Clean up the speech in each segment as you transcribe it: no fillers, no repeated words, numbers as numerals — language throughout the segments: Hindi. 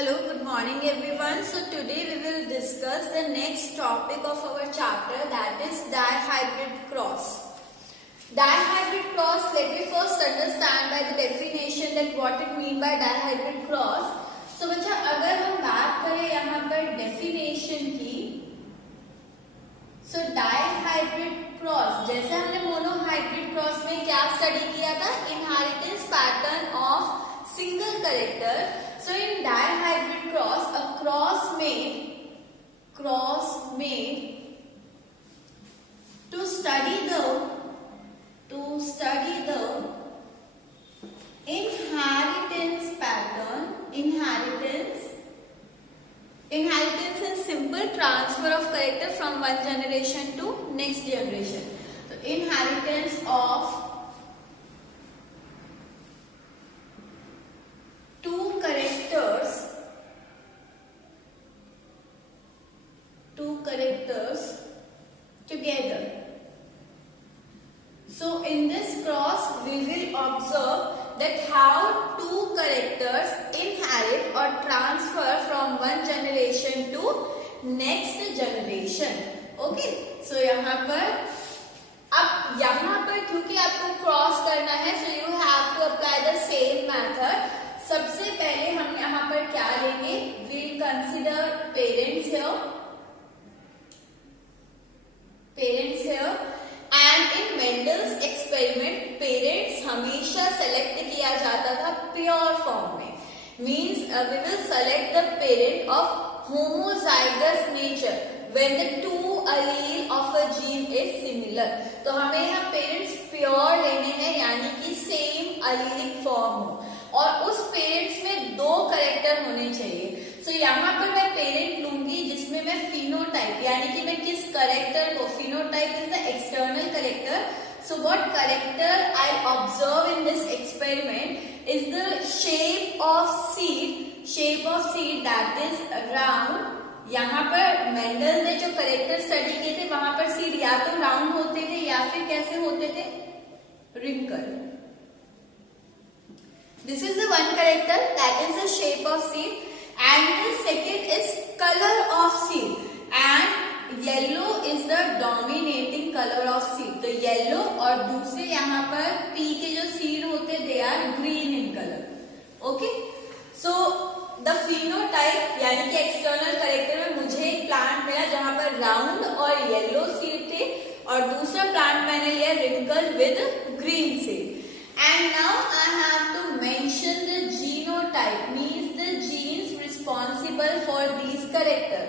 Hello, good morning everyone. So today we will discuss the next topic of our chapter, that is dihybrid cross. Dihybrid cross, let me first understand by the definition that what it mean by dihybrid cross. So बच्चा अगर हम बात करें यहाँ पर definition की, so dihybrid cross जैसे हमने monohybrid cross में क्या study किया था, inheritance pattern of single character. So in dihybrid cross, a cross made to study the inheritance pattern. Inheritance is simple transfer of character from one generation to next generation. So inheritance of two characters together. So in this cross we will observe that how two characters inherit or transfer from one generation to next generation. Okay, so यहाँ पर क्योंकि आपको क्रॉस करना है, so you have to apply the same method. सबसे पहले हम यहाँ पर क्या लेंगे, we'll consider parents here and in Mendel's experiment parents हमेशा select किया जाता था pure form में, means we will select the parent of homozygous nature when the two allele of a gene is similar. तो हमें यहाँ parents pure लेने हैं, यानी कि same allelic form हो और उस पेरेंट्स में दो करेक्टर होने चाहिए. सो यहाँ पर मैं पेरेंट लूंगी जिसमें मैं फिनोटाइप, यानी कि मैं किस करेक्टर को, phenotype is the external character. So what character I observe in this experiment is the shape of seed that is round. यहाँ पर मेंडल ने जो करेक्टर स्टडी किए थे वहां पर सीड या तो राउंड होते थे या फिर कैसे होते थे, wrinkle. This is the one character, that is the shape of seed, and the second is color of seed, and yellow is the dominating color of seed. तो yellow और दूसरे यहाँ पर P के जो seed होते they are green in color. Okay, so the phenotype यानी कि external character में मुझे एक plant मिला जहाँ पर round और yellow seed थे और दूसरा plant मैंने लिया wrinkled with green seed. And now I have to mention the genotype, means the genes responsible for these character.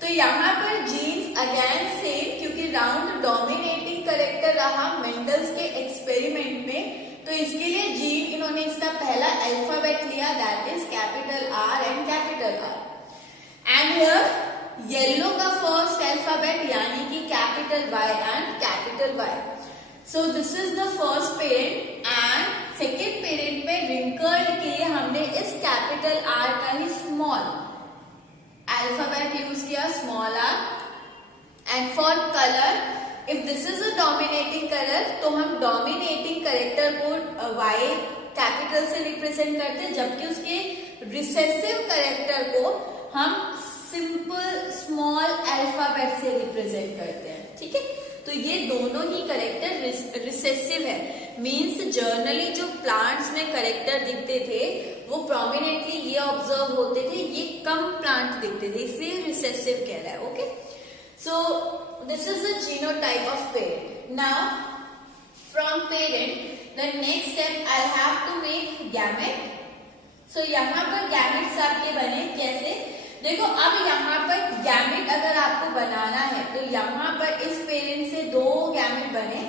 तो यहाँ पर genes again same, क्योंकि round dominating character रहा मेंडल्स के एक्सपेरिमेंट में, तो इसके लिए जीन इन्होंने इसका पहला अल्फाबेट लिया, that is capital R and capital R. And here yellow का first alphabet यानी कि capital Y and capital Y. So this is the first parent and second parent में wrinkled के लिए हमने इस कैपिटल R का ही स्मॉल अल्फाबेट यूज किया, small r. And for colour, if this is a dominating colour तो हम डोमिनेटिंग कैरेक्टर को Y कैपिटल से रिप्रेजेंट करते हैं, जबकि उसके रिसेसिव कैरेक्टर को हम सिंपल स्मॉल अल्फाबेट से रिप्रेजेंट करते हैं. ठीक है, तो ये दोनों ही करेक्टर रिसेसिव है, मीन्स जर्नली जो प्लांट्स में करेक्टर दिखते थे वो प्रोमिनेंटली ये ऑब्जर्व होते थे, ये कम प्लांट दिखते थे, इसलिए रिसेसिव कह रहा है. Okay, so this is the genotype of parent. Now from parent the next step I have to make gamete. So यहाँ पर गैमेट्स आपके बने कैसे, देखो अब यहाँ पर गैमेट अगर आपको बनाना है तो यहाँ पर इस पेरेंट से दो गैमेट बने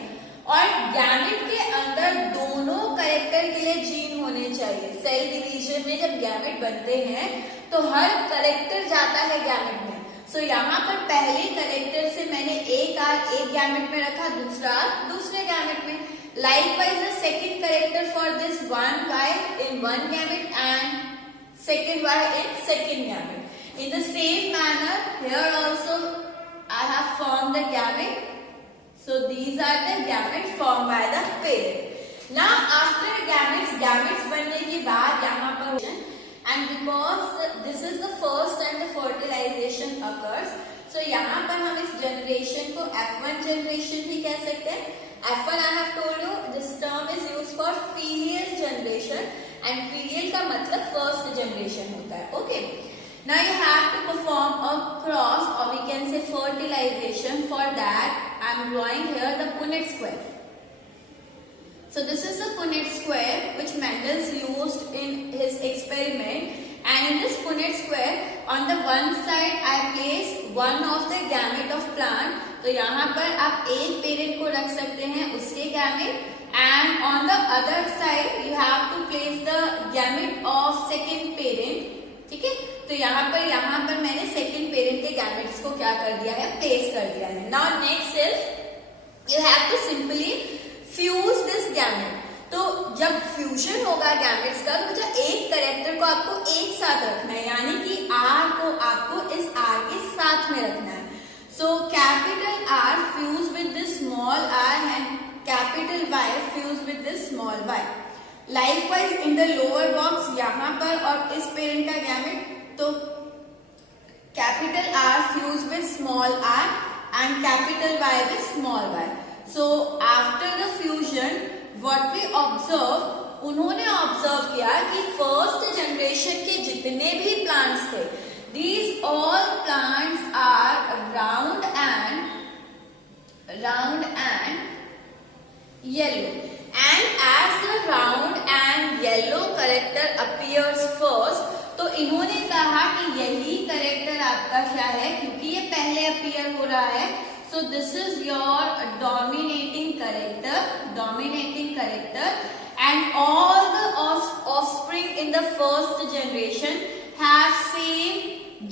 और गैमेट के अंदर दोनों करेक्टर के लिए जीन होने चाहिए. सेल डिवीजन में जब गैमेट बनते हैं तो हर करेक्टर जाता है गैमेट में. सो यहाँ पर पहले करेक्टर से मैंने एक आर एक गैमेट में रखा, दूसरा आर दूसरे गैमेट में. Likewise the second character for this one Y in one gamete and second Y in second gamete. In the same manner, here also I have formed the gamete. So these are the gametes formed by the parent. Now after gametes बनने के बाद यहाँ पर and because this is the first time the fertilization occurs, so यहाँ पर हम इस generation को F1 generation भी कह सकते हैं. F1 I have told you this term is used for filial generation and filial का मतलब first generation होता है. Okay. Now you have to perform a cross or we can say fertilization. For that I am drawing here the Punnett square. So this is the Punnett square which Mendel used in his experiment, and in this Punnett square on the one side I place one of the gamete of plant. तो यहाँ पर आप एक पेरेंट को रख सकते हैं उसके gamete, and on the other side you have to place the gamete of second parent. ठीक है, तो यहाँ पर मैंने सेकेंड पेरेंट के गैमेट्स को क्या कर दिया है, प्लेस कर दिया है. Now next is you have to simply fuse this gamete. तो जब फ्यूजन होगा गैमेट्स का, तो एक कैरेक्टर को आपको एक साथ रखना है, यानी कि आर को आपको इस आर के साथ में रखना है. So capital R fuse with this small R and capital Y fuse with this small Y. Likewise in the lower box यहाँ पर और इस पेरेंट का गैमेट, तो capital R fuse with small R and capital Y with small Y. So after the fusion what we observe, उन्होंने ऑब्जर्व किया कि फर्स्ट जनरेशन के जितने भी प्लांट्स थे, these all plants are round and yellow. And as the round and yellow character appears first, तो इन्होंने कहा कि यही करेक्टर आपका क्या है, क्योंकि ये पहले अपीयर हो रहा है. So this is your dominating character, and all the offspring in the first generation have same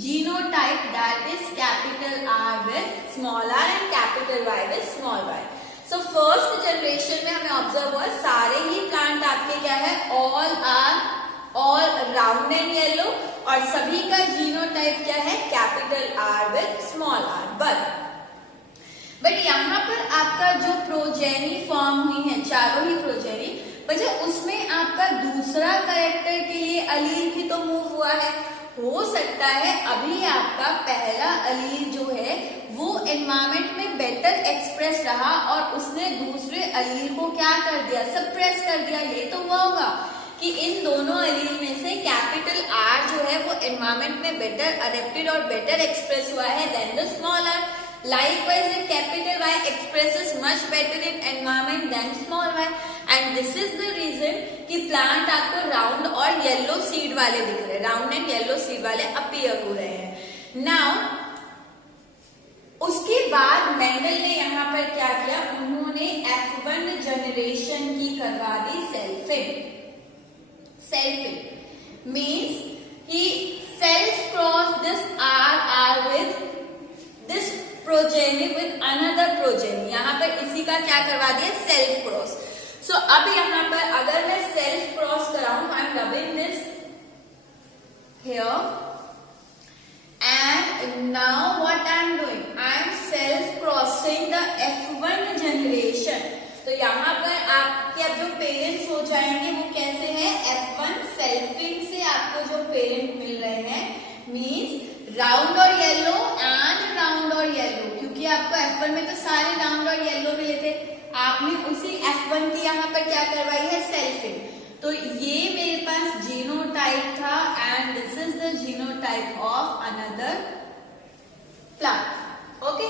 genotype, that is capital R with small r and capital Y with small y. So first generation में हमें ऑब्जर्व हुआ सारे ही प्लांट आपके क्या है, ऑल राउंड एंड येलो, और सभी का जीनोटाइप क्या है, capital R with small R. But यहाँ पर आपका जो प्रोजेनी फॉर्म हुई है, चारों ही प्रोजेनी, बच्चा उसमें आपका दूसरा कैरेक्टर के लिए अलील भी तो मूव हुआ है. हो सकता है अभी आपका पहला अलील जो है वो एनवायरमेंट में बेटर एक्सप्रेस रहा और उसने दूसरे अलील को क्या कर दिया, सप्रेस कर दिया. ये तो हुआ होगा कि इन दोनों अलील में से कैपिटल आर जो है वो एनवायरमेंट में बेटर अडेप्टेड और बेटर एक्सप्रेस हुआ है then the small R. Likewise, the capital Y expresses much better in environment than small y, and this is the reason कि प्लांट आपको राउंड और येलो सीड वाले दिख रहे हैं, राउंड एंड येलो सीड वाले अपीयर हो रहे हैं. नाउ उसके बाद मेंडल ने यहाँ पर क्या किया, उन्होंने F1 जनरेशन की करवा दी सेल्फिंग मीन्स ही self cross this R with this progeny with another progeny. यहाँ पर इसी का क्या करवा दिया, सेल्फ क्रॉस. सो अब यहाँ पर अगर मैं सेल्फ क्रॉस कराऊं, I am rubbing this here and now what I am doing, I am self crossing the F1 generation. तो यहाँ पर आपके अब जो पेरेंट्स हो जाएंगे वो कैसे हैं, F1 सेल्फिंग से आपको जो पेरेंट मिल रहे हैं मीन्स राउंड और येलो एंड राउंड और येलो, क्योंकि आपको F1 में तो सारे राउंड और येलो मिले थे, आपने उसी F1 की यहाँ पर क्या करवाई है, सेल्फिंग. तो ये मेरे पास जीनोटाइप था and this is the genotype of another plant. Okay,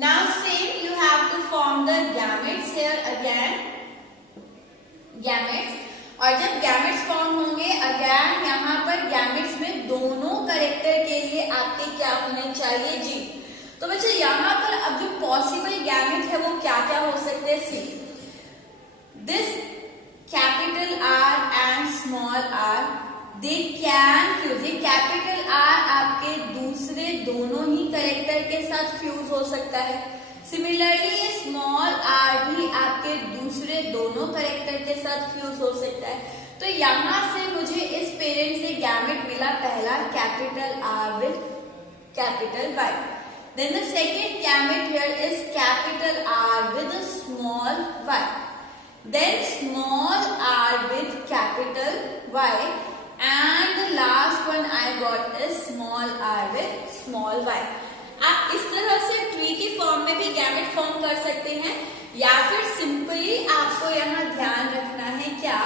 now same you have to form the gametes here again, gametes. और जब गैमेट्स फॉर्म होंगे अगेन यहाँ पर गैमेट्स में दोनों कैरेक्टर के लिए आपके क्या होने चाहिए, जीन. तो बच्चे यहाँ पर अब जो पॉसिबल गैमेट है वो क्या क्या हो सकते हैं, see this capital R and small r they can fuse. ये capital R आपके दूसरे दोनों ही कैरेक्टर के साथ फ्यूज हो सकता है. सिमिलरली ये small r भी आपके दूसरे दोनों कैरेक्टर के साथ फ्यूज हो सकता है. तो यहाँ से मुझे इस पेरेंट से गैमेट मिला पहला capital R with capital Y. Then the second gamete here is capital R with a small y. Then small r with capital Y, and the last one I got is small r with small y. आप इस तरह से ट्री की फॉर्म में भी गैमेट फॉर्म कर सकते हैं, या फिर सिंपली आपको यहाँ ध्यान रखना है क्या,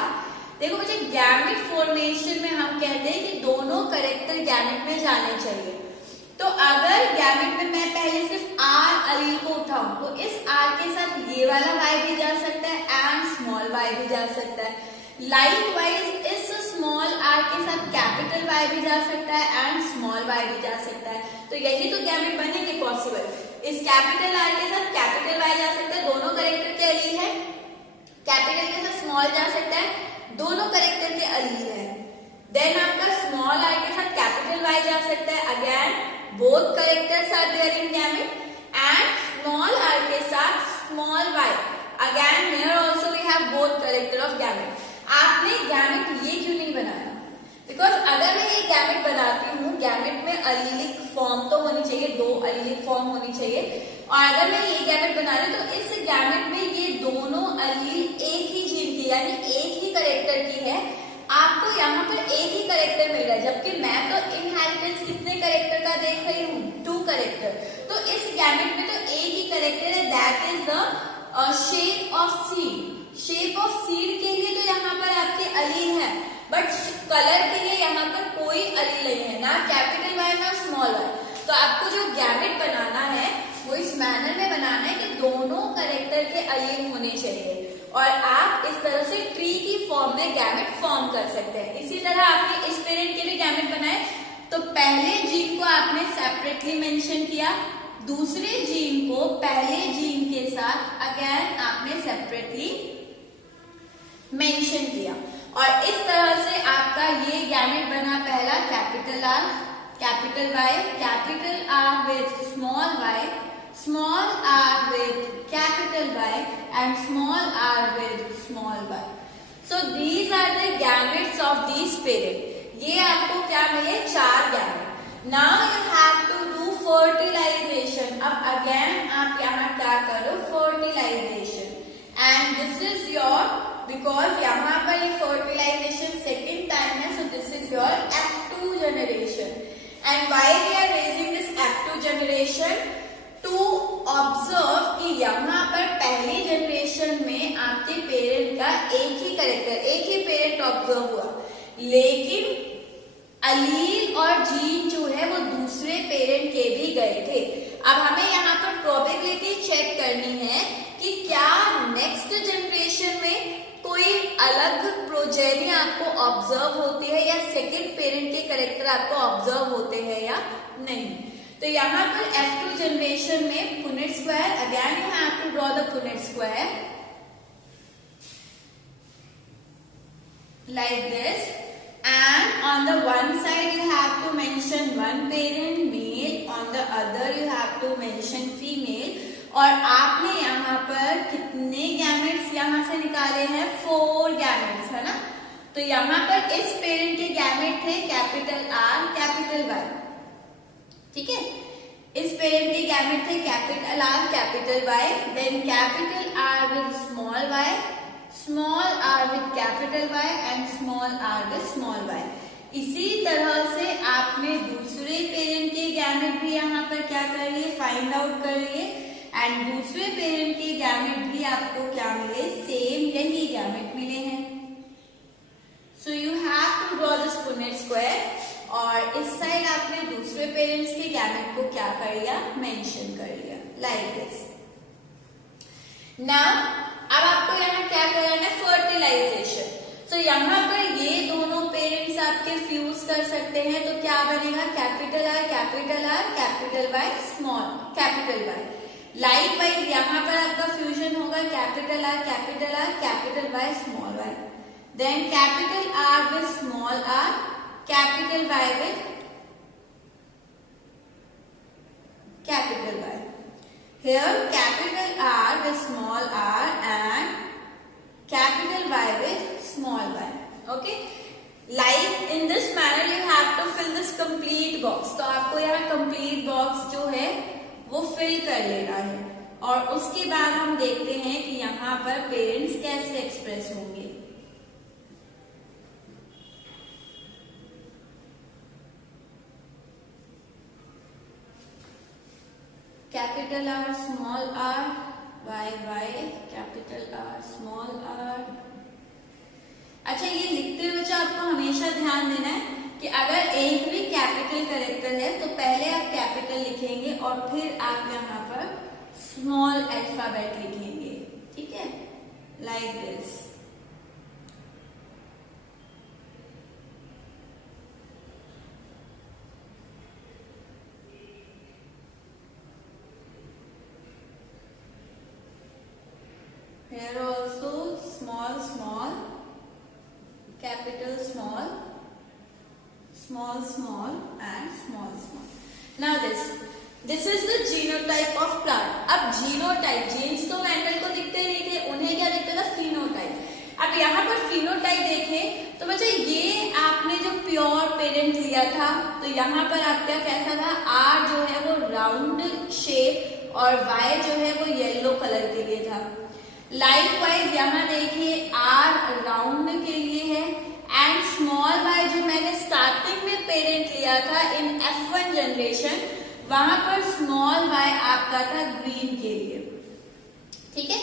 देखो मुझे गैमेट फॉर्मेशन में हम कहते हैं कि दोनों कैरेक्टर गैमेट में जाने चाहिए। तो अगर गैमेट में मैं पहले सिर्फ आर अलील को उठाऊं तो इस आर के साथ ये वाला वाई भी जा सकता है एंड स्मॉल वाई भी जा सकता है। लाइकवाइज इस स्मॉल आर के साथ कैपिटल वाई भी जा सकता है एंड स्मॉल वाई भी जा सकता है। तो यही तो गैमेट बनेंगे पॉसिबल। इस कैपिटल आर के साथ कैपिटल वाई जा सकता है, दोनों कैरेक्टर के अलील है। कैपिटल के साथ स्मॉल जा सकता है, दोनों कैरेक्टर के अलील है। देन आपका स्मॉल आर के साथ कैपिटल वाई जा सकता है, again both characters are there in gamete, and small R के साथ small Y, again here also we have both character of gamete. आपने गैमेट ये क्यों नहीं बनाया? बिकॉज अगर मैं ये गैमेट बनाती हूँ, गैमेट में अलीलिक फॉर्म तो होनी चाहिए, दो अलीलिक फॉर्म होनी चाहिए, और अगर मैं ये गैमेट बना रही हूँ तो इस गैमेट में ये दोनों अलील एक ही जीन की यानी एक ही कैरेक्टर की है। आपको यहाँ पर एक ही कैरेक्टर मिल रहा है, जबकि मैं तो इनहेरिटेंस कितने कैरेक्टर का देख रही हूँ, 2 कैरेक्टर। तो इस गैमेट में तो एक ही कैरेक्टर है, that is the shape of seed. Shape of seed के लिए तो यहाँ पर आपके अलील है, बट कलर के लिए यहाँ पर कोई अलील नहीं है, ना कैपिटल वाई ना स्मॉल वाई। तो आपको जो गैमेट बनाना है वो इस मैनर में बनाना है कि दोनों कैरेक्टर के अलील होने चाहिए, और आप इस तरह से ट्री की फॉर्म में गैमेट फॉर्म कर सकते हैं। इसी तरह आपने इस पेरेंट के भी गैमेट बनाए, तो पहले जीन को आपने सेपरेटली मेंशन किया, दूसरे जीन को पहले जीन के साथ अगेन आपने सेपरेटली मेंशन किया, और इस तरह से आपका ये गैमेट बना। पहला capital R, capital Y, capital R with small Y, small r with capital Y and small r with small y. So these are the gametes of these parent. ये आपको क्या मिले? 4 gamete. Now you have to do fertilization. अब again आप यहाँ क्या करो? Fertilization. And this is your, because यहाँ पर ये fertilization second time है, so this is your F2 generation. And why we are raising this F2 generation? To observe कि यहाँ पर पहले जनरेशन में आपके पेरेंट का एक ही कैरेक्टर, एक ही पेरेंट ऑब्जर्व हुआ, लेकिन अलील और जीन जो है वो दूसरे पेरेंट के भी गए थे। अब हमें यहाँ पर प्रोबेबिलिटी चेक करनी है कि क्या नेक्स्ट जनरेशन में कोई अलग प्रोजेनी आपको ऑब्जर्व होती है, या सेकेंड पेरेंट के कैरेक्टर आपको ऑब्जर्व होते हैं या नहीं। तो यहाँ पर F2 जनरेशन में Punnett square, again you have to draw the Punnett square like this, and on the one side you have to mention one parent male, on the other you have to mention female. और आपने यहाँ पर कितने गैमेट्स यहाँ से निकाले हैं? 4 गैमेट्स, है ना। तो यहाँ पर इस पेरेंट के गैमेट थे कैपिटल आर, कैपिटल वाई, ठीक है। इस पेरेंट के गैमेट थे capital R, capital Y, then capital R with small Y, small R with capital Y and small R with small Y. इसी तरह से आपने दूसरे पेरेंट के गैमेट भी यहाँ पर क्या कर लिए? फाइंड आउट कर लिए, एंड दूसरे पेरेंट के गैमेट भी आपको क्या मिले? सेम यही गैमेट मिले हैं। So you have to draw this Punnett square, और इस साइड आपने दूसरे पेरेंट्स के गैमेट को क्या कर लिया? मेंशन कर लिया, लाइक दिस। नाउ अब आपको यहाँ क्या करना है? फर्टिलाइजेशन। सो यहाँ पर ये दोनों पेरेंट्स आपके फ्यूज कर सकते हैं, तो क्या बनेगा? Capital R, capital R, capital Y, small capital Y. Likewise यहाँ पर आपका फ्यूजन होगा capital R, capital R, capital Y, small Y, then capital R with small R, capital Y with capital Y. Here capital R with small r and capital Y with small y. Okay. Like in this manner you have to fill this complete box. तो आपको यहाँ complete box जो है वो fill कर लेना है, और उसके बाद हम देखते हैं कि यहाँ पर पेरेंट्स कैसे एक्सप्रेस होंगे। Capital R small R, Y Y capital R small R. अच्छा, ये लिखते हुए बच्चों आपको हमेशा ध्यान देना है कि अगर एक भी कैपिटल कैरेक्टर है तो पहले आप कैपिटल लिखेंगे और फिर आप यहाँ पर स्मॉल अल्फाबेट लिखेंगे, ठीक है, like this. Here also small small, capital small, small small and small small. Now this is the genotype of plant. अब जीनोटाइप, जीन्स तो मेंडल को दिखते ही नहीं थे, उन्हें क्या दिखता था, फिनोटाइप। अब यहाँ पर फिनोटाइप देखें तो बच्चा ये आपने जो प्योर पेरेंट लिया था तो यहाँ पर आपका कैसा था, आर जो है वो राउंड शेप और वाई जो है वो येलो कलर के लिए था। लाइकवाइज यहाँ देखिए आर राउंड के लिए है एंड स्मॉल वाई जो मैंने स्टार्टिंग में पेरेंट लिया था इन F1 जनरेशन, वहां पर स्मॉल वाई आपका था ग्रीन के लिए, ठीक है।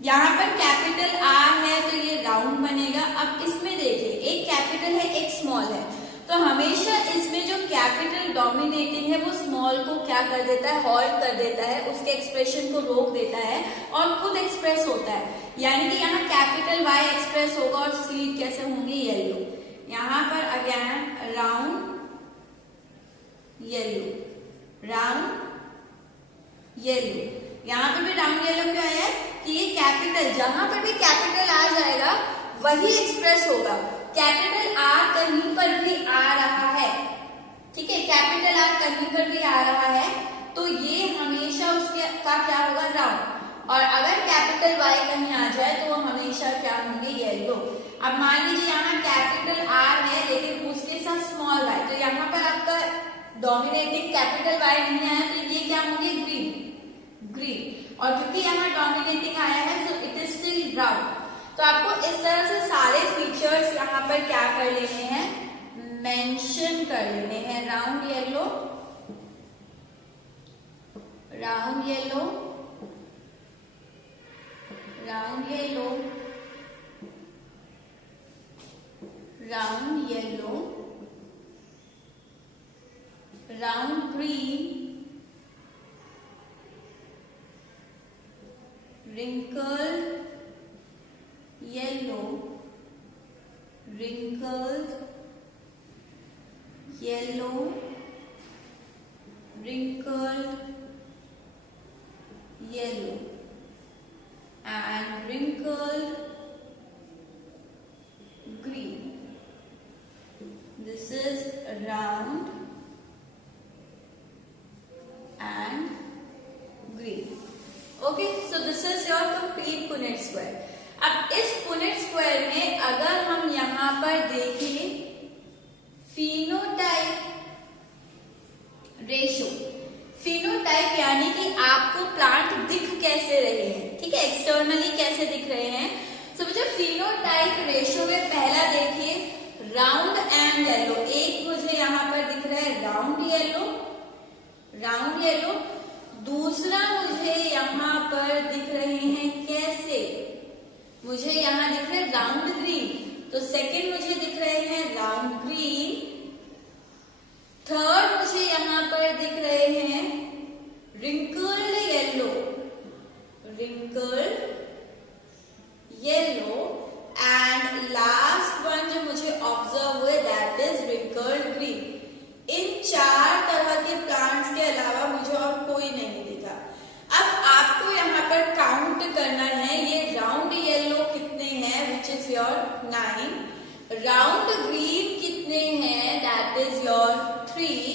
यहाँ पर कैपिटल आर है तो ये राउंड बनेगा। अब इसमें देखिए एक कैपिटल है एक स्मॉल है, तो हमेशा इसमें जो कैपिटल डोमिनेटिंग है वो स्मॉल को क्या कर देता है, हॉल्ट कर देता है, उसके एक्सप्रेशन को रोक देता है और खुद एक्सप्रेस होता है। यानी कि यहाँ कैपिटल वाई एक्सप्रेस होगा और सीड कैसे होंगे, येलो। यहाँ पर again round yellow, round yellow. यहाँ पर भी राउंड येलो क्यों आया है कि ये कैपिटल, जहां पर भी कैपिटल आ जाएगा वही एक्सप्रेस होगा। कैपिटल आर कहीं पर भी आ रहा है, ठीक है, कैपिटल आर कहीं पर भी आ रहा है तो ये हमेशा उसके का क्या होगा, राउंड। और अगर कैपिटल वाई कहीं आ जाए तो वो हमेशा क्या होंगे, येलो। अब मान लीजिए यहाँ कैपिटल आर है लेकिन उसके साथ स्मॉल वाई, तो यहाँ पर आपका डोमिनेटिंग कैपिटल वाई नहीं आया तो ये क्या होंगे, ग्रीन, ग्रीन। और क्योंकि यहाँ डोमिनेटिंग आया है तो इट इज स्टिल राउंड। तो आपको इस तरह से सारे फीचर्स यहाँ पर क्या कर लेने हैं, मेंशन कर लेने हैं। Round yellow, round yellow, round yellow, round yellow, round green, wrinkled yellow, wrinkled yellow, wrinkled yellow and wrinkled green. This is round and green. Okay, so this is your complete Punnett square. अब इस पुनेट स्क्वायर में अगर हम यहाँ पर देखें फिनोटाइप रेशो, फिनोटाइप यानी कि आपको प्लांट दिख कैसे रहे हैं, ठीक है, एक्सटर्नली कैसे दिख रहे हैं। तो बच्चों फिनोटाइप रेशो में पहला देखिए राउंड एंड येलो, एक मुझे यहाँ पर दिख रहा है राउंड येलो, राउंड येलो। दूसरा मुझे यहाँ पर दिख रहे हैं कैसे, मुझे यहाँ दिख रहे हैं राउंड ग्रीन, तो सेकंड मुझे दिख रहे हैं राउंड ग्रीन। थर्ड मुझे यहाँ पर दिख रहे हैं wrinkled yellow, wrinkled yellow. And last one जो मुझे ऑब्जर्व हुए दैट इज रिंकल्ड ग्रीन। इन चार तरह के प्लांट्स के अलावा मुझे और कोई नहीं दिखा। अब आपको यहाँ पर काउंट करना है ये राउंड येलो कितने हैं, which is your 9, round green कितने हैं, that is your 3,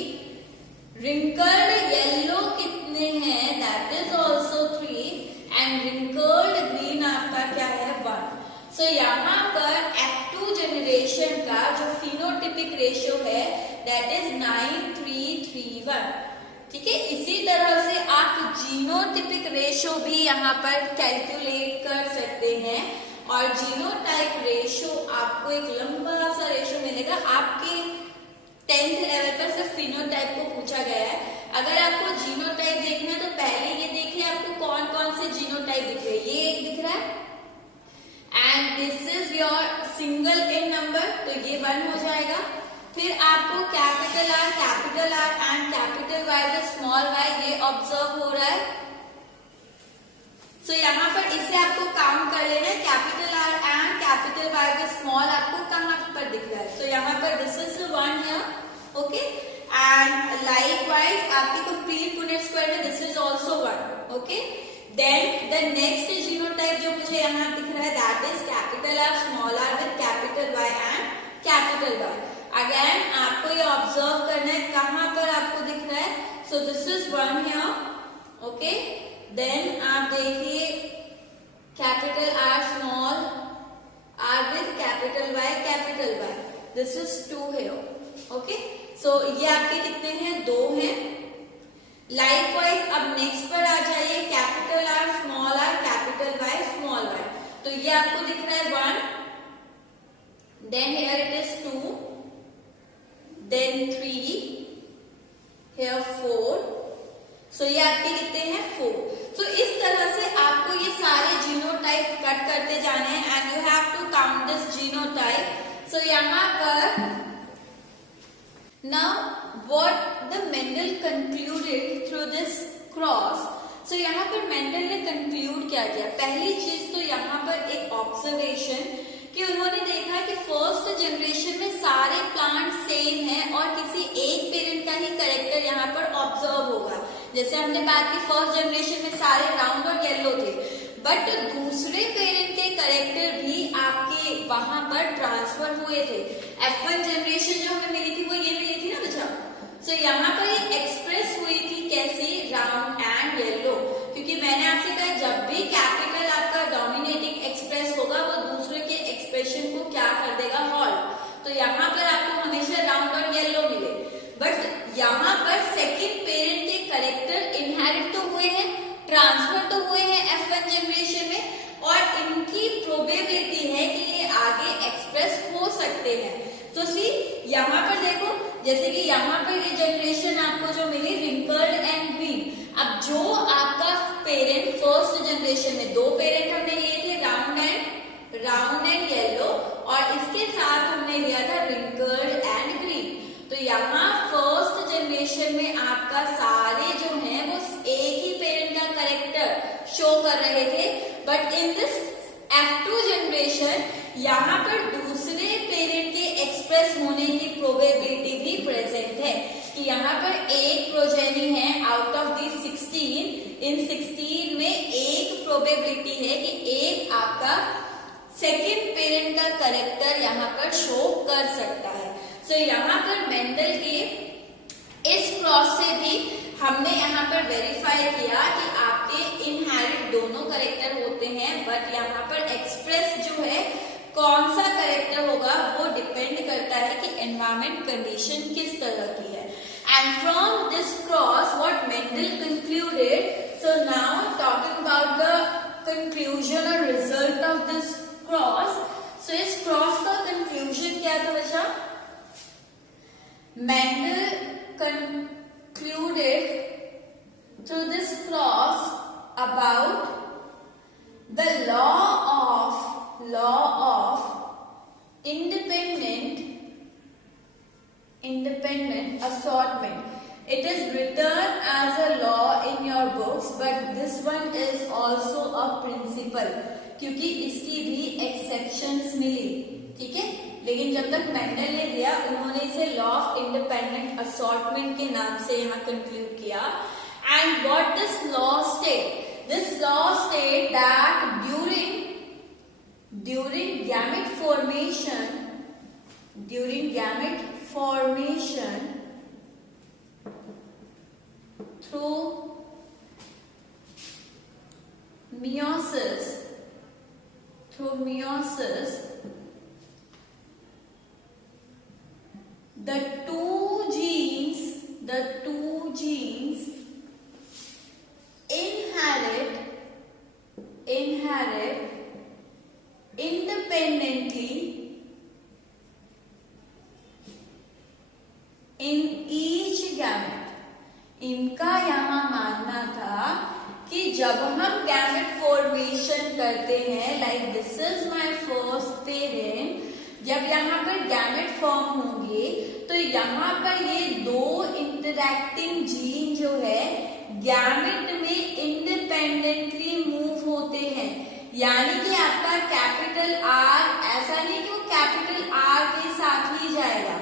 wrinkled yellow कितने हैं, that is also 3 and wrinkled green आपका क्या है, 1। सो यहाँ पर F2 जनरेशन का जो फिनोटिपिक रेशियो है दैट इज 9:3:1, ठीक है। इसी तरह से आप जीनोटिपिक रेशियो भी यहाँ पर कैलकुलेट कर सकते हैं और जीनोटाइप रेशियो आपको एक लंबा सा रेशियो मिलेगा। आपके 10th लेवल पर सिर्फ फिनोटाइप को पूछा गया है। अगर आपको जीनोटाइप देखना है तो पहले ये देखिए आपको कौन कौन से जीनोटाइप दिख रहे हैं। ये एक दिख रहा है and this is your single in number, तो ये 1 हो जाएगा। फिर आपको capital R and capital Y with small Y ये ऑब्जर्व हो रहा है। सो यहाँ पर इसे आपको काउंट कर लेना है, capital R and capital Y with small आपको कहाँ पर दिख रहा है। सो यहाँ पर this is 1 here, okay. And likewise आपके कंप्लीट पुनेट स्क्वायर में this is also 1, okay. Then the next genotype जो मुझे यहाँ दिख रहा है that is capital R small R with capital Y and capital Y. Again आपको ये ऑब्जर्व करना है कहाँ पर आपको दिख रहा है। So this is 1 here, okay. Then आप देखिए capital R small R with capital Y, this is 2 here, okay. So ये आपके कितने हैं, 2 हैं। लाइकवाइज अब नेक्स्ट पर आ जाइए, capital R capital Y small Y, तो ये आपको दिख रहा है 1, then here it is 2, then 3, here 4, so ये आपके कितने हैं 4। सो इस तरह से आपको ये सारे जीनोटाइप कट करते जाने हैं and you have to count this genotype. So यहाँ पर now what the Mendel concluded through this cross, so यहाँ पर मेंडल ने कंक्लूड क्या किया। पहली चीज तो यहाँ पर एक ऑब्जर्वेशन कि उन्होंने देखा कि फर्स्ट जनरेशन में सारे प्लांट सेम हैं और किसी एक पेरेंट का ही करेक्टर यहाँ पर ऑब्जर्व होगा। जैसे हमने बात की फर्स्ट जनरेशन में सारे राउंड और येलो थे, बट दूसरे पेरेंट के करेक्टर भी आपके वहां पर ट्रांसफर हुए थे। F1 जनरेशन जो हमें मिली थी वो ये मिली थी ना बच्चा। सो यहाँ पर ये एक्सप्रेस हुई थी कैसे, राउंड एंड येलो, क्योंकि मैंने आपसे कहा जब भी कैपिटल आपका डोमिनेटिंग एक्सप्रेस होगा वो दूसरे के एक्सप्रेशन को क्या कर देगा, हॉल्ट। तो यहाँ पर आपको हमेशा राउंड और येलो मिले, बट यहाँ पर सेकेंड पेरेंट के करेक्टर इनहेरिट तो हुए हैं, ट्रांसफर तो हुए हैं F1 जनरेशन में, और इनकी प्रोबेबिलिटी है कि ये आगे एक्सप्रेस हो सकते हैं। तो सी यहाँ पर देखो, जैसे कि यहाँ पर ये जनरेशन आपको जो मिली रिंकल्ड एंड ग्रीन। अब जो आपका पेरेंट फर्स्ट जनरेशन में 2 पेरेंट हमने लिए थे राउंड एंड येलो, और इसके साथ हमने लिया था रिंकल्ड एंड ग्रीन। तो यहाँ फर्स्ट जनरेशन में आपका सारे जो हैं वो एक ही पेरेंट का करेक्टर शो कर रहे थे, but in this F2 generation यहाँ पर दूसरे पेरेंट के एक्सप्रेस होने की प्रोबेबिलिटी भी प्रेजेंट है कि यहाँ पर एक प्रोजेनी है आउट ऑफ दी 16, इन 16 में एक प्रोबेबिलिटी है कि एक आपका सेकेंड पेरेंट का करेक्टर यहाँ पर शो कर सकता है। सो यहाँ पर मेंडल के इस क्रॉस से भी हमने यहाँ पर वेरीफाई किया कि आपके इनहेरिट दोनों करेक्टर होते हैं, बट यहाँ पर एक्सप्रेस जो है कौन सा करेक्टर होगा वो डिपेंड करता है कि एनवायरमेंट कंडीशन किस तरह की है। And from this cross what Mendel concluded, so now talking about the conclusion और रिजल्ट ऑफ दिस क्रॉस। सो इस क्रॉस का कंक्लूजन क्या था बच्चा, Mendel concluded through this cross about the law of independent assortment. It is written as a law in your books, but this one is also a principle, क्योंकि इसकी भी एक्सेप्शंस मिली, ठीक है। लेकिन जब तक मेंडल ने दिया उन्होंने इसे लॉ ऑफ इंडिपेंडेंट असॉर्टमेंट के नाम से यहाँ कंक्लूड किया। And what this law state, this law state that during gamete formation through meiosis, the two genes inherit independently in each gamete. इनका यहाँ मानना था कि जब हम गैमेट फॉर्मेशन करते हैं, like this is my first parent, जब यहाँ पर गैमेट फॉर्म होंगे तो यहाँ पर ये दो इंटरैक्टिंग जीन जो है गैमेट में इंडिपेंडेंटली मूव होते हैं। यानी कि आपका कैपिटल आर, ऐसा नहीं कि वो कैपिटल आर के साथ ही जाएगा,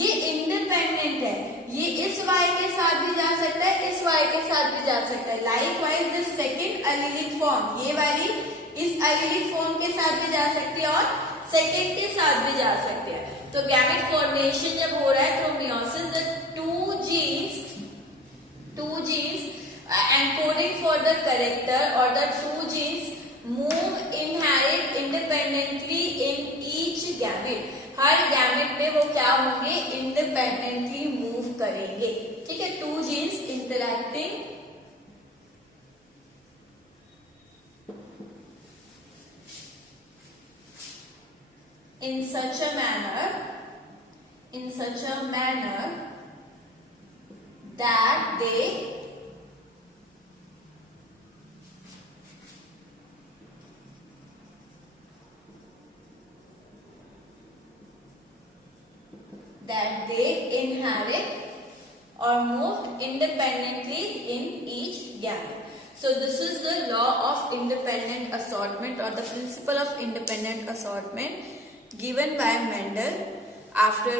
ये इंडिपेंडेंट है, ये इस y के साथ भी जा सकता है, इस y के साथ भी जा सकता है। Likewise this second allylic form, ये वाली इस एलिलिक फॉर्म के साथ भी जा सकती है और सेकंड के साथ भी जा सकते हैं। तो गैमेट फॉर्मेशन जब हो रहा है through meiosis, the two genes encoding for the character or the two genes move inherit independently in each gamete। हर गैमेट में वो क्या होंगे, इंडिपेंडेंटली मूव करेंगे। ठीक है, two genes interacting in such a manner that they inherit or move independently in each gamete. So this is the law of independent assortment or the principle of independent assortment given by Mendel after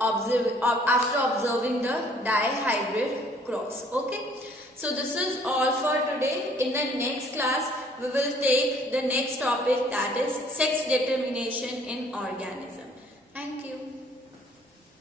observing the dihybrid cross. Okay, so this is all for today. In the next class we will take the next topic, that is sex determination in organism. Thank you.